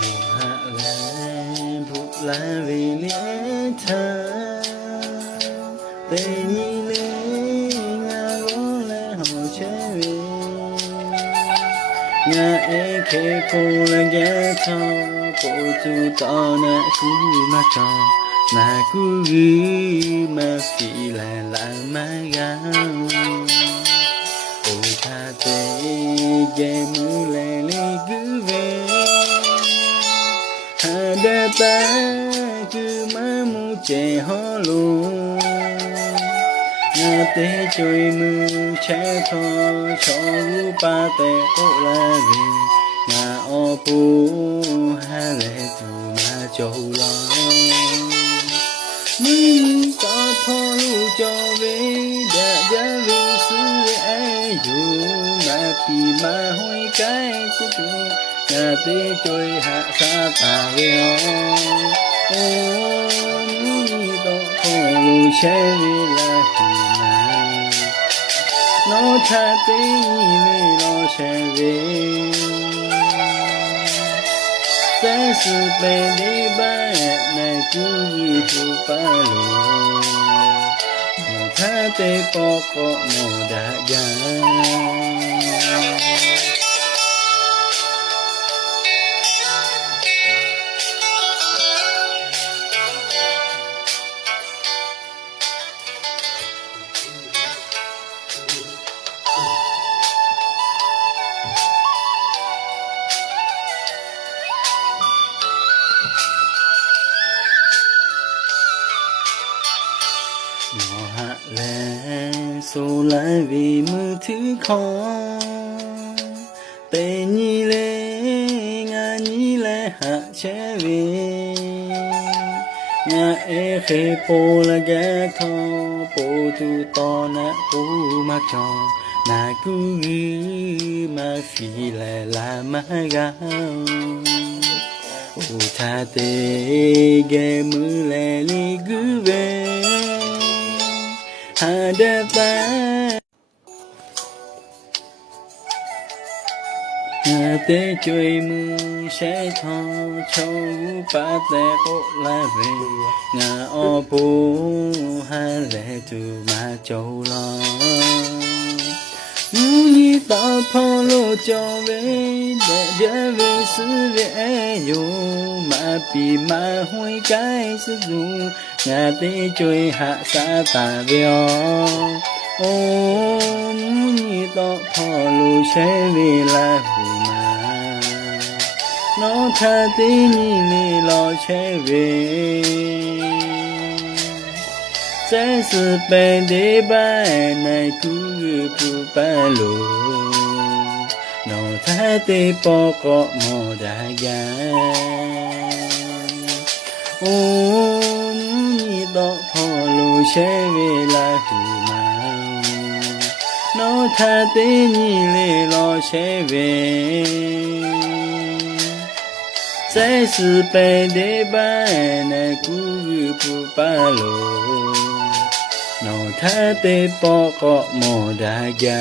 노하래 북라리네 타 베니네 나로레 호체리 나에 케코레게 타 보주 떠나 시마타 나구기 마시라 라마가 오타테 게물레 Hadata kumamu che holo te choi mu che tho cho gu pa te o la vi Na o pu ha le tu ma cho lo. Ni sa tho lu cho ve, da ja vi su e yu ma pi ma hui kai su tu sa ti chui hạ sa ta veo ni do ko lu che ni la ti ma no cha ti ni lo che vi. Sa su pe di ba na chu vi chu pa lu no cha te po ko no da ya 我哈嘞苏来为木头康，对你嘞俺你嘞哈切为，俺爱黑波了个汤，波都到那不嘛长。那古语嘛飞来拉嘛高。Utate ge muleli guve hadapa Te chơi mu sẽ tho châu ba te ô la về ngà o pu ha lệ tu ma châu lo. 如意大炮罗叫喂，那边为四位哟，马比马会盖是如，那得追下啥大表。哦，如意大炮罗谁为来胡马？那他得你你老谁为？Sẽ sự bền để ba này cứ bu ba lô nó tha te po có mò đa ga ô ni đó pho che về la hu ma nó tha te ni le lo che về sẽ sự bền để ba này cứ bu ba lô nó tha te po có mò đa ga